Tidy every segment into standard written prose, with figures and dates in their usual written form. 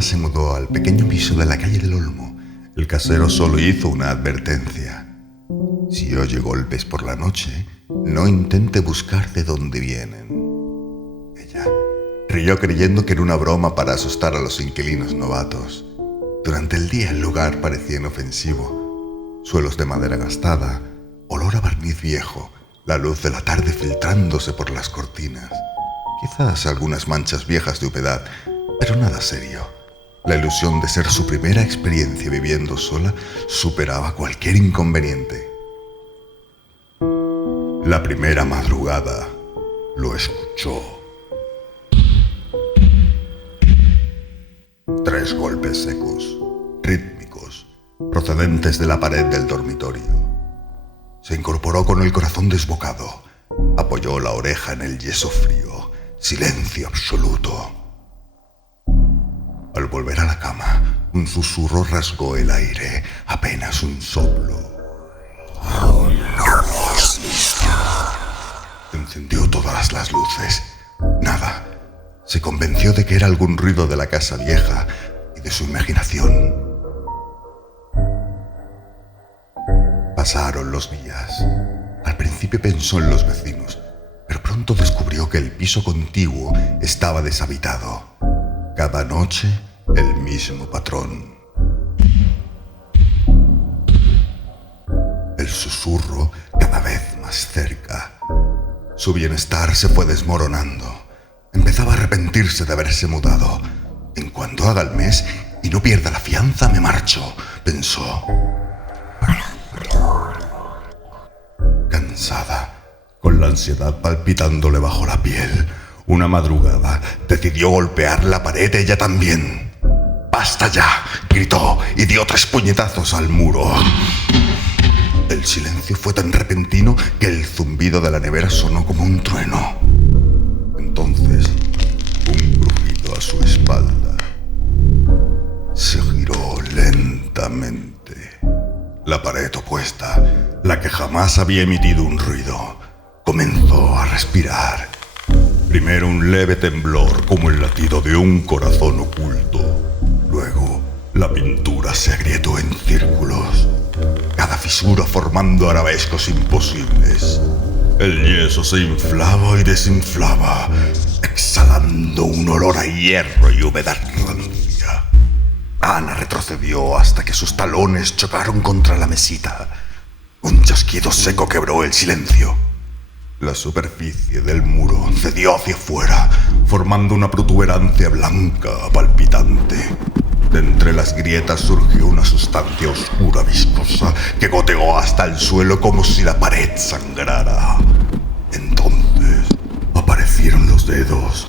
Se mudó al pequeño piso de la calle del Olmo. El casero solo hizo una advertencia: si oye golpes por la noche, no intente buscar de dónde vienen. Ella rió creyendo que era una broma para asustar a los inquilinos novatos. Durante el día el lugar parecía inofensivo: suelos de madera gastada, olor a barniz viejo, la luz de la tarde filtrándose por las cortinas. Quizás algunas manchas viejas de humedad, pero nada serio. La ilusión de ser su primera experiencia viviendo sola superaba cualquier inconveniente. La primera madrugada lo escuchó. 3 golpes secos, rítmicos, procedentes de la pared del dormitorio. Se incorporó con el corazón desbocado. Apoyó la oreja en el yeso frío. Silencio absoluto. Al volver a la cama, un susurro rasgó el aire, apenas un soplo. Aún no me has visto. Encendió todas las luces. Nada. Se convenció de que era algún ruido de la casa vieja y de su imaginación. Pasaron los días. Al principio pensó en los vecinos, pero pronto descubrió que el piso contiguo estaba deshabitado. Cada noche, el mismo patrón. El susurro cada vez más cerca. Su bienestar se fue desmoronando. Empezaba a arrepentirse de haberse mudado. En cuanto haga el mes y no pierda la fianza, me marcho, pensó. Cansada, con la ansiedad palpitándole bajo la piel, una madrugada decidió golpear la pared ella también. ¡Basta ya!, gritó y dio 3 puñetazos al muro. El silencio fue tan repentino que el zumbido de la nevera sonó como un trueno. Entonces, un crujido a su espalda. Se giró lentamente. La pared opuesta, la que jamás había emitido un ruido, comenzó a respirar. Primero un leve temblor como el latido de un corazón oculto. Luego, la pintura se agrietó en círculos, cada fisura formando arabescos imposibles. El yeso se inflaba y desinflaba, exhalando un olor a hierro y humedad rancia. Ana retrocedió hasta que sus talones chocaron contra la mesita. Un chasquido seco quebró el silencio. La superficie del muro cedió hacia afuera, formando una protuberancia blanca palpitante. De entre las grietas surgió una sustancia oscura viscosa que goteó hasta el suelo como si la pared sangrara. Entonces aparecieron los dedos,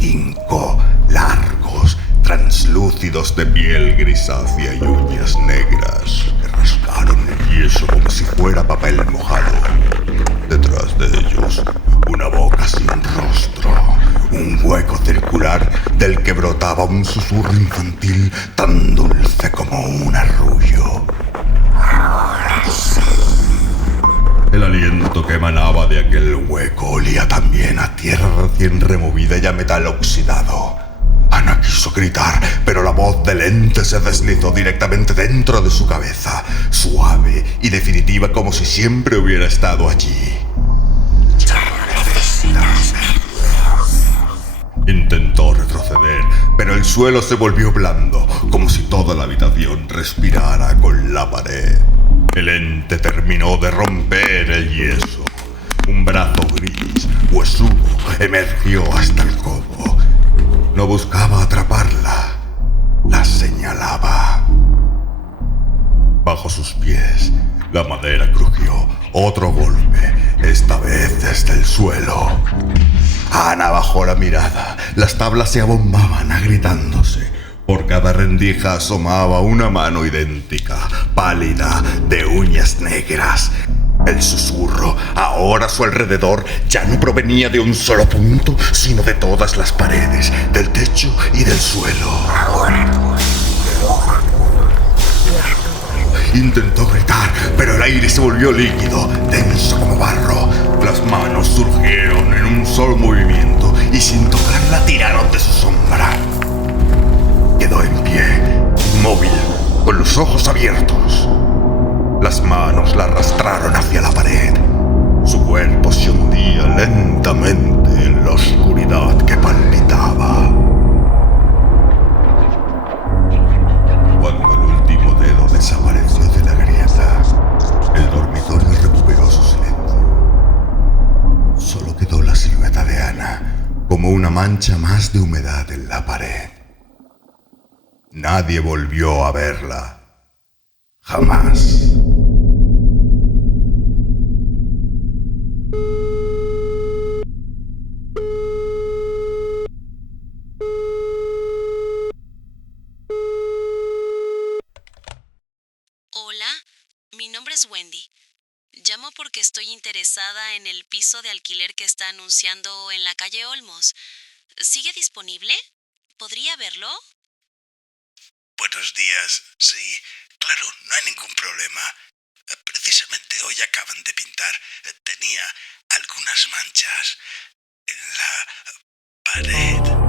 5 largos, translúcidos de piel grisácea y uñas negras que rasgaron el yeso como si fuera papel mojado. Detrás de ellos, una boca sin rostro, un hueco circular del que brotaba un susurro infantil tan dulce como un arrullo. Ahora sí. El aliento que emanaba de aquel hueco olía también a tierra recién removida y a metal oxidado. Ana quiso gritar, pero la voz del ente se deslizó directamente dentro de su cabeza, suave y definitiva como si siempre hubiera estado allí. Intentó retroceder, pero el suelo se volvió blando, como si toda la habitación respirara con la pared. El ente terminó de romper el yeso. Un brazo gris, huesudo, emergió hasta el codo. No buscaba atraparla, la señalaba. Bajo sus pies, la madera crujió. Otro golpe, esta vez desde el suelo. Ana bajó la mirada. Las tablas se abombaban agritándose. Por cada rendija asomaba una mano idéntica, pálida, de uñas negras. El susurro, ahora a su alrededor, ya no provenía de un solo punto, sino de todas las paredes, del techo y del suelo. Intentó gritar, pero el aire se volvió líquido, denso como barro. Las manos surgieron en un solo movimiento y sin tocarla tiraron de su sombra. Quedó en pie, inmóvil, con los ojos abiertos. Las manos la arrastraron hacia la pared. Su cuerpo se hundía lentamente en la oscuridad que palpitaba. Cuando el último dedo desapareció de la grieta, el dormitorio recuperó su silencio. Solo quedó la silueta de Ana, como una mancha más de humedad en la pared. Nadie volvió a verla. Jamás. Hola, mi nombre es Wendy. Llamo porque estoy interesada en el piso de alquiler que está anunciando en la calle Olmos. ¿Sigue disponible? ¿Podría verlo? Buenos días. Sí, claro, no hay ningún problema. Precisamente hoy acaban de pintar. Tenía algunas manchas en la pared.